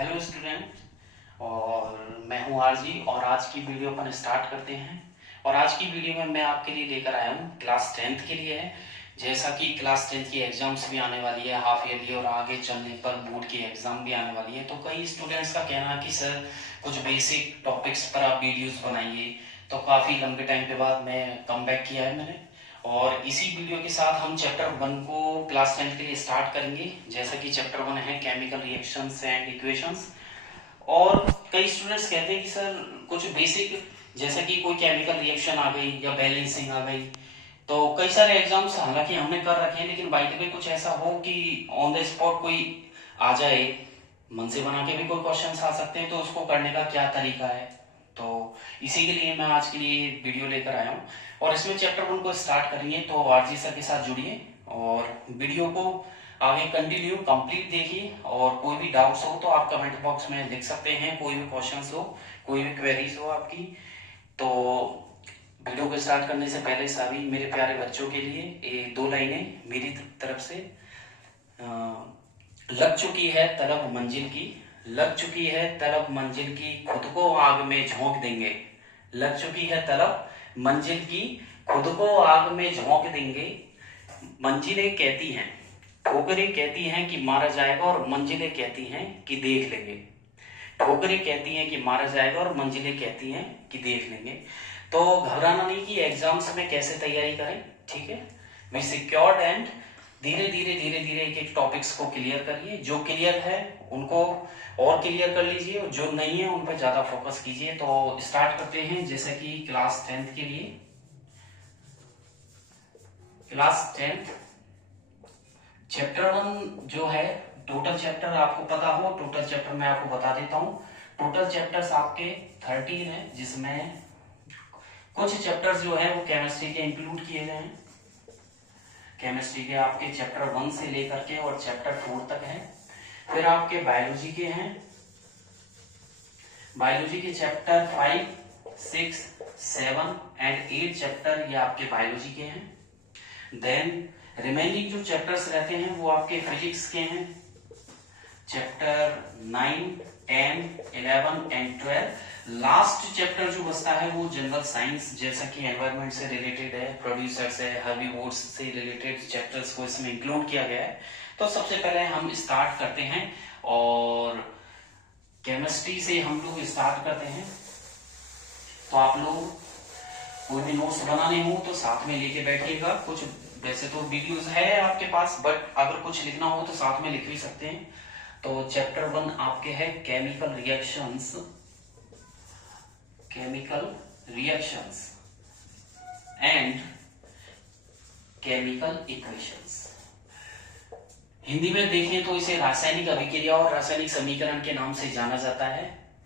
Hello student. और मैं हूं आरजी और आज की वीडियो अपन स्टार्ट करते हैं। और आज की वीडियो में मैं आपके लिए लेकर आया हूं क्लास 10th के लिए है। जैसा कि क्लास 10th की एग्जाम्स भी आने वाली है हाफ ईयरली, और आगे चलने पर बोर्ड की एग्जाम भी आने वाली है। तो कई स्टूडेंट्स का कहना है कि सर कुछ बेसिक टॉपिक्स पर आप वीडियोस बनाइए। तो काफ़ी लंबे टाइम के बाद मैं कम बैक किया है मैंने, और इसी वीडियो के साथ हम चैप्टर 1 को क्लास 10th के लिए स्टार्ट करेंगे। जैसा कि चैप्टर 1 है केमिकल रिएक्शंस एंड इक्वेशंस। और कई स्टूडेंट्स कहते हैं कि सर कुछ बेसिक, जैसे कि कोई केमिकल रिएक्शन आ गई या बैलेंसिंग आ गई। तो कई सारे एग्जाम्स हालांकि हमने कर रखे हैं, लेकिन बाई द वे कुछ ऐसा हो कि ऑन द स्पॉट कोई आ जाए, मन से बना के भी कोई क्वेश्चन आ सकते हैं, तो उसको करने का क्या तरीका है। तो इसी के लिए मैं आज के लिए वीडियो लेकर आया हूँ। और इसमें चैप्टर 1 को स्टार्ट करेंगे, तो आरजी सर के साथ जुड़िए और वीडियो को आगे कंटिन्यू कंप्लीट देखिए। और कोई भी डाउट्स हो तो आप कमेंट बॉक्स में लिख सकते हैं, कोई भी क्वेश्चंस हो, कोई भी क्वेरीज हो आपकी। तो वीडियो को स्टार्ट करने से पहले सभी मेरे प्यारे बच्चों के लिए ये 2 लाइनें मेरी तरफ से। लग चुकी है तलब मंजिल की, लग चुकी है तलब मंजिल की, खुद को आग में झोंक देंगे। लग चुकी है तलब मंजिल की, खुद को आग में झोंक देंगे। मंजिलें कहती हैं, ठोकरें कहती हैं कि मारा जाएगा, और मंजिलें कहती हैं कि देख लेंगे। ठोकरें कहती हैं कि मारा जाएगा और मंजिलें कहती हैं कि देख लेंगे। तो घबराना नहीं कि एग्जाम्स में कैसे तैयारी करें, ठीक है। वी सिक्योर्ड एंड धीरे धीरे धीरे धीरे एक एक टॉपिक्स को क्लियर करिए। जो क्लियर है उनको और क्लियर कर लीजिए, और जो नहीं है उन पर ज्यादा फोकस कीजिए। तो स्टार्ट करते हैं। जैसे कि क्लास 10th के लिए, क्लास 10th चैप्टर 1 जो है, टोटल चैप्टर आपको पता हो, टोटल चैप्टर मैं आपको बता देता हूं। टोटल चैप्टर्स आपके 13 है, जिसमें कुछ चैप्टर्स जो है वो केमिस्ट्री के इंक्लूड किए गए हैं। केमिस्ट्री के आपके चैप्टर 1 से लेकर के और चैप्टर 4 तक है। फिर आपके बायोलॉजी के हैं, बायोलॉजी के चैप्टर 5, 6, 7 एंड 8 चैप्टर ये आपके बायोलॉजी के हैं। देन रिमेनिंग जो चैप्टर्स रहते हैं वो आपके फिजिक्स के हैं, चैप्टर 9, 10, 11 एंड 12। लास्ट चैप्टर जो बचता है वो जनरल साइंस, जैसा कि एनवायरनमेंट से रिलेटेड है, प्रोड्यूसर्स है, हर्बीवोर्स से रिलेटेड चैप्टर्स को इसमें इंक्लूड किया गया है। तो सबसे पहले हम स्टार्ट करते हैं, और केमिस्ट्री से हम लोग स्टार्ट करते हैं। तो आप लोग कोई भी नोट्स बनाने हो तो साथ में लेके बैठिएगा। कुछ वैसे तो वीडियोस है आपके पास, बट अगर कुछ लिखना हो तो साथ में लिख भी सकते हैं। तो चैप्टर 1 आपके है chemical reactions, chemical reactions and chemical equations. Hindi में देखें तो इसे रासायनिक अभिक्रिया और रासायनिक समीकरण के नाम से जाना जाता है।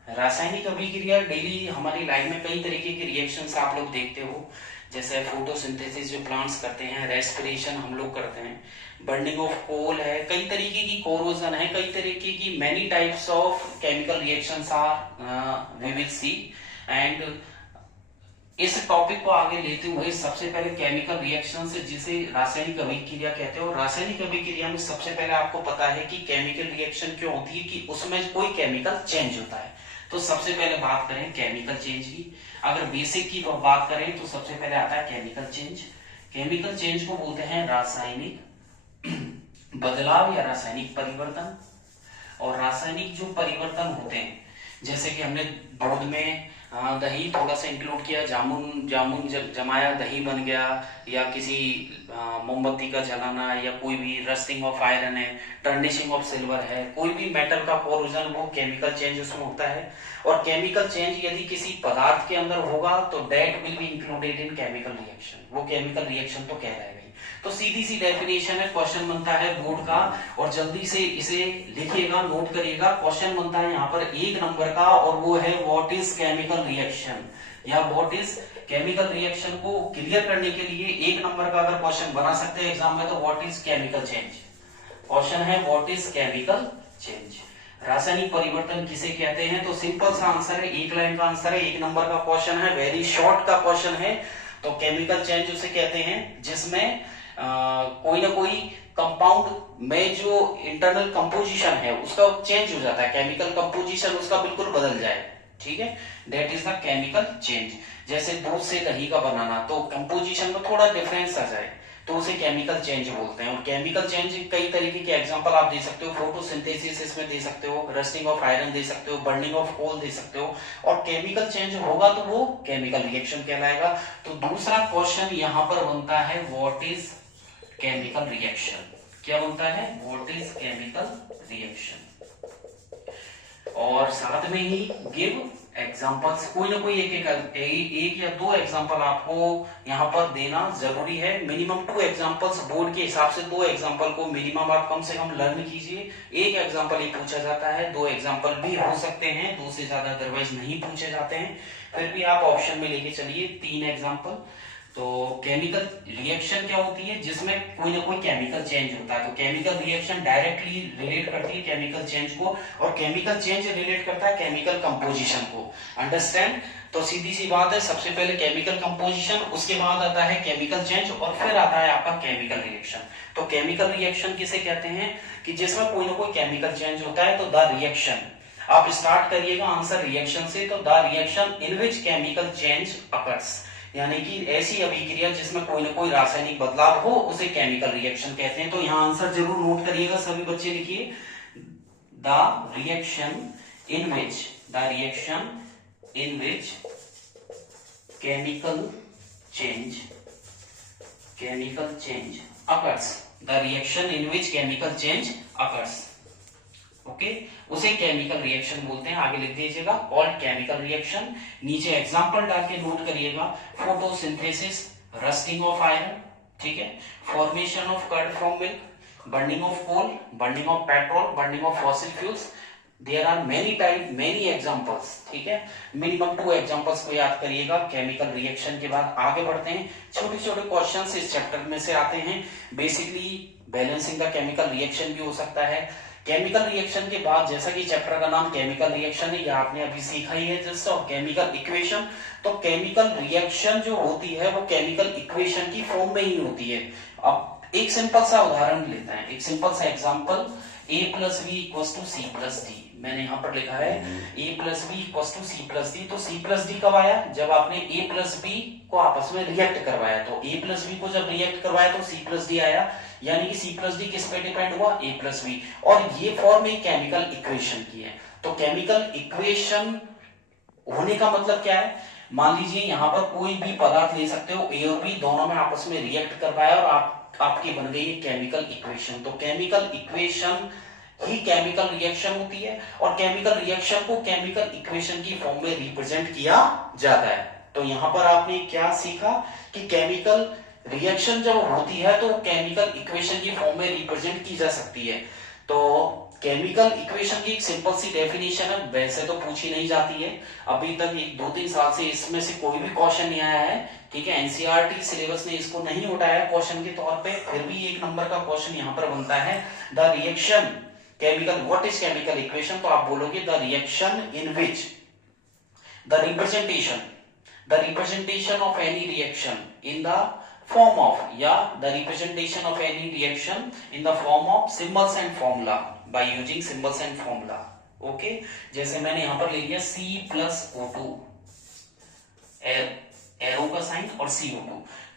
रासायनिक अभिक्रिया डेली हमारी लाइफ में कई तरीके के रिएक्शंस आप लोग देखते हो, जैसे फोटोसिंथेसिस जो प्लांट्स करते हैं, रेस्पिरेशन हम लोग करते हैं, बर्निंग ऑफ कोल है, कई तरीके की कोरोजन है, कई तरीके की many types of chemical reactions are we will see. And इस टॉपिक को आगे लेते हुए सबसे पहले केमिकल रिएक्शन से, जिसे रासायनिक अभिक्रिया कहते हैं, और रासायनिक अभिक्रिया में सबसे पहले आपको पता है कि केमिकल रिएक्शन क्यों होती है, कि उसमें कोई केमिकल चेंज होता है। तो सबसे पहले बात करें केमिकल चेंज की। अगर बेसिक की बात करें तो सबसे पहले आता है केमिकल चेंज। केमिकल चेंज को बोलते हैं रासायनिक बदलाव या रासायनिक परिवर्तन। और रासायनिक जो परिवर्तन होते हैं, जैसे कि हमने बोर्ड में दही थोड़ा सा इंक्लूड किया, जामुन जामुन जमाया दही बन गया, या किसी मोमबत्ती का जलाना, या कोई भी रस्टिंग ऑफ आयरन है, टर्निशिंग ऑफ सिल्वर है, कोई भी मेटल का कोरोजन, वो केमिकल चेंज उसमें होता है। और केमिकल चेंज यदि किसी पदार्थ के अंदर होगा तो that will be included in chemical reaction, वो केमिकल रिएक्शन तो कहलाएगा। तो सीधी सी डेफिनेशन है, क्वेश्चन बनता है बोर्ड का, और जल्दी से इसे लिखिएगा, नोट करिएगा। क्वेश्चन बनता है यहाँ पर 1 नंबर का, और वो है व्हाट इज केमिकल रिएक्शन, या व्हाट इज केमिकल रिएक्शन को क्लियर करने के लिए 1 नंबर का अगर क्वेश्चन बना सकते हैं एग्जाम में, तो what is chemical change. Question है व्हाट इज केमिकल चेंज, रासायनिक परिवर्तन किसे कहते हैं। तो सिंपल सा आंसर है, 1 लाइन का आंसर है, 1 नंबर का क्वेश्चन है, वेरी शॉर्ट का क्वेश्चन है। तो केमिकल चेंज उसे कहते हैं जिसमें कोई ना कोई कंपाउंड में जो इंटरनल कंपोजिशन है उसका चेंज हो जाता है, केमिकल कंपोजिशन उसका बिल्कुल बदल जाए, ठीक है, that is the chemical change. जैसे दूध से दही का बनाना, तो कंपोजिशन में थोड़ा डिफरेंस आ जाए तो उसे केमिकल चेंज बोलते हैं। और केमिकल चेंज कई तरीके के एग्जांपल आप दे सकते हो, फोटोसिंथेसिस इसमें दे सकते हो, रस्टिंग ऑफ आयरन दे सकते हो, बर्निंग ऑफ कोल दे सकते हो, और केमिकल चेंज होगा तो वो केमिकल रिएक्शन कहलाएगा। तो दूसरा क्वेश्चन यहां पर बनता है, व्हाट इज केमिकल रिएक्शन? क्या बनता है? What is chemical reaction? और साथ में ही गिव एग्जांपल्स, कोई ना कोई एक या दो एग्जांपल आपको यहाँ पर देना जरूरी है। मिनिमम 2 एग्जांपल्स, बोर्ड के हिसाब से 2 एग्जांपल को मिनिमम आप कम से कम लर्न कीजिए। एक एग्जांपल ही पूछा जाता है, 2 एग्जांपल भी हो सकते हैं, 2 से ज्यादा अदरवाइज नहीं पूछे जाते हैं, फिर भी आप ऑप्शन में लेके चलिए 3 एग्जांपल। तो केमिकल रिएक्शन क्या होती है? जिसमें कोई ना कोई केमिकल चेंज होता है। तो केमिकल रिएक्शन डायरेक्टली रिलेट करती है केमिकल चेंज को, और केमिकल चेंज रिलेट करता है केमिकल कंपोजिशन को। अंडरस्टैंड? तो सीधी सी बात है, सबसे पहले केमिकल कंपोजिशन, उसके बाद आता है केमिकल चेंज, और फिर आता है आपका केमिकल रिएक्शन। तो केमिकल रिएक्शन किसे कहते हैं? कि जिसमें कोई ना कोई केमिकल चेंज होता है। तो द रिएक्शन, आप स्टार्ट करिएगा आंसर रिएक्शन से, तो the reaction in which chemical change occurs, यानी कि ऐसी अभिक्रिया जिसमें कोई ना कोई रासायनिक बदलाव हो उसे केमिकल रिएक्शन कहते हैं। तो यहां आंसर जरूर नोट करिएगा, सभी बच्चे लिखिए, the reaction in which chemical change occurs, the reaction in which chemical change occurs, okay, उसे केमिकल रिएक्शन बोलते हैं। आगे लिख दीजिएगा ऑल केमिकल रिएक्शन, नीचे एग्जांपल डाल के नोट करिएगा, फोटोसिंथेसिस, रस्टिंग ऑफ आयरन, ठीक है, formation of curd from milk, burning of coal, burning of petrol, burning of fossil fuels, there are many examples, ठीक है। मिनिमम 2 एग्जांपल्स को याद करिएगा केमिकल रिएक्शन के बाद। आगे बढ़ते हैं, छोटे छोटे क्वेश्चंस इस चैप्टर में से आते हैं। Basically balancing the chemical reaction भी हो सकता है। केमिकल रिएक्शन के बाद, जैसा कि चैप्टर का नाम केमिकल रिएक्शन है, यह आपने अभी सीखा ही है जस्ट, और केमिकल इक्वेशन, तो केमिकल रिएक्शन जो होती है वो केमिकल इक्वेशन की फॉर्म में ही होती है। अब एक सिंपल सा उदाहरण लेते हैं, एक सिंपल सा example, a plus B equal to C plus D. मैंने यहाँ पर लिखा है a plus B equal to C plus D. तो c प्लस डी कब आया? जब आपने a प्लस बी को आपस में रिएक्ट करवाया। तो a प्लस बी को जब रिएक्ट करवाया तो c प्लस डी आया, यानी कि c प्लस डी किस पे डिपेंड हुआ? a plus B. और ये फॉर्म एक केमिकल इक्वेशन की है। तो केमिकल इक्वेशन होने का मतलब क्या है? मान लीजिए यहाँ पर कोई भी पदार्थ ले सकते हो, a और b दोनों में आपस में रिएक्ट करवाया और आपकी बन गई है केमिकल इक्वेशन। तो केमिकल इक्वेशन ही केमिकल रिएक्शन होती है, और केमिकल रिएक्शन को केमिकल इक्वेशन की फॉर्म में रिप्रेजेंट किया जाता है। तो यहाँ पर आपने क्या सीखा कि केमिकल रिएक्शन जब होती है तो केमिकल इक्वेशन की फॉर्म में रिप्रेजेंट की जा सकती है। तो केमिकल इक्वेशन की एक सिंपल सी डेफिनेशन है, वैसे तो पूछी नहीं जाती है, अभी तक 1-2-3 साल से इसमें से कोई भी क्वेश्चन नहीं आया है, ठीक है। एनसीईआरटी सिलेबस ने इसको नहीं उठाया क्वेश्चन के तौर पे, फिर भी 1 नंबर का क्वेश्चन यहाँ पर बनता है, the reaction chemical, what is chemical equation? तो आप बोलोगे the reaction in which the representation of any reaction in the form of, या the representation of any reaction in the form of symbols and formula, by using symbols and formula, okay। जैसे मैंने यहाँ पर ले लिया C plus O2, arrow का sign, और CO2,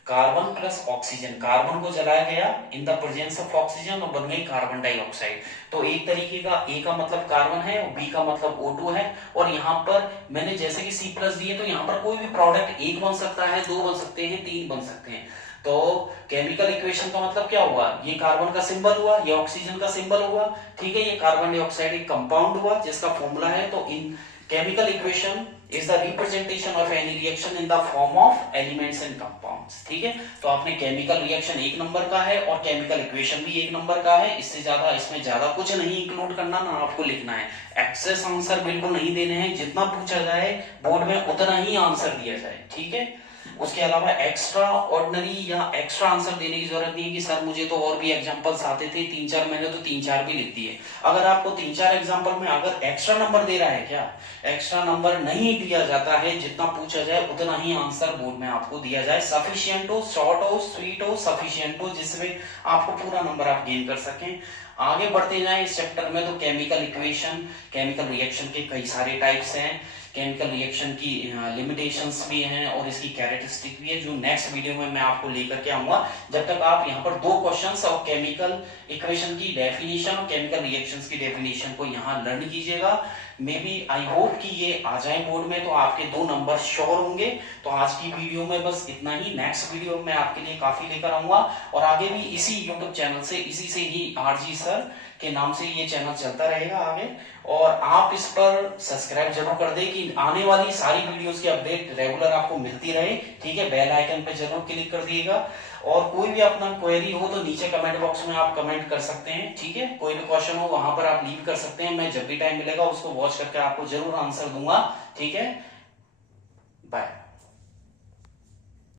carbon plus oxygen, carbon को जलाया गया in the presence of oxygen और बन गई कार्बन डाइऑक्साइड। तो एक तरीके का A का मतलब कार्बन है और B का मतलब O2 है, और यहाँ पर मैंने जैसे कि C प्लस दी है, तो यहाँ पर कोई भी प्रोडक्ट 1 बन सकता है, 2 बन सकते हैं, 3 बन सकते हैं। तो केमिकल इक्वेशन का मतलब क्या हुआ? ये कार्बन का सिंबल हुआ, ये ऑक्सीजन का सिंबल हुआ, ठीक है, ये कार्बन डाइऑक्साइड एक कंपाउंड हुआ जिसका फॉर्मूला है। तो इन chemical equation is the representation of any reaction in the form of elements and compounds, ठीक है। तो आपने केमिकल रिएक्शन 1 नंबर का है और केमिकल इक्वेशन भी 1 नंबर का है, इससे ज्यादा इसमें ज्यादा कुछ नहीं इंक्लूड करना, ना आपको लिखना है। एक्सेस आंसर बिल्कुल नहीं देने हैं, जितना पूछा जाए बोर्ड में उतना ही आंसर दिया जाए, ठीक है। उसके अलावा एक्स्ट्रा ऑर्डिनरी या एक्स्ट्रा आंसर देने की जरूरत नहीं है कि सर मुझे तो और भी एग्जांपल्स आते थे 3-4, मैंने तो 3-4 भी लिख दिए। अगर आपको 3-4 एग्जांपल में अगर एक्स्ट्रा नंबर दे रहा है, क्या एक्स्ट्रा नंबर नहीं दिया जाता है, जितना पूछा जाए उतना ही आंसर बोर्ड में आपको दिया जाए। सफिशिएंट हो, शॉर्ट हो, स्वीट हो, सफिशिएंट हो, जिसमें आपको पूरा नंबर आप गेन कर सकें। आगे बढ़ते जाएं इस चैप्टर में, तो केमिकल इक्वेशन, केमिकल रिएक्शन के कई सारे टाइप्स हैं, केमिकल रिएक्शन की लिमिटेशंस भी हैं और इसकी कैरेक्टरिस्टिक भी है, जो नेक्स्ट वीडियो में मैं आपको लेकर के आऊंगा। जब तक आप यहाँ पर 2 क्वेश्चंस और केमिकल इक्वेशन की डेफिनेशन और केमिकल रिएक्शंस की डेफिनेशन को यहाँ लर्न कीजिएगा। मे बी आई होप कि ये आ जाए बोर्ड में, तो आपके 2 नंबर श्योर होंगे। तो आज की वीडियो में बस इतना ही। नेक्स्ट वीडियो में आपके लिए काफी लेकर आऊंगा और आगे भी इसी यूट्यूब चैनल से, इसी से ही आरजी सर के नाम से ये चैनल चलता रहेगा आगे। और आप इस पर सब्सक्राइब जरूर कर दें कि आने वाली सारी वीडियोस की अपडेट रेगुलर आपको मिलती रहे। ठीक है, बेल आइकन पे जरूर क्लिक कर दिएगा। और कोई भी अपना क्वेरी हो तो नीचे कमेंट बॉक्स में आप कमेंट कर सकते हैं। ठीक है, कोई भी क्वेश्चन हो वहां पर आप लीव कर सकते हैं, मैं जब भी टाइम मिलेगा उसको वॉच करके आपको जरूर आंसर दूंगा। ठीक है, बाय।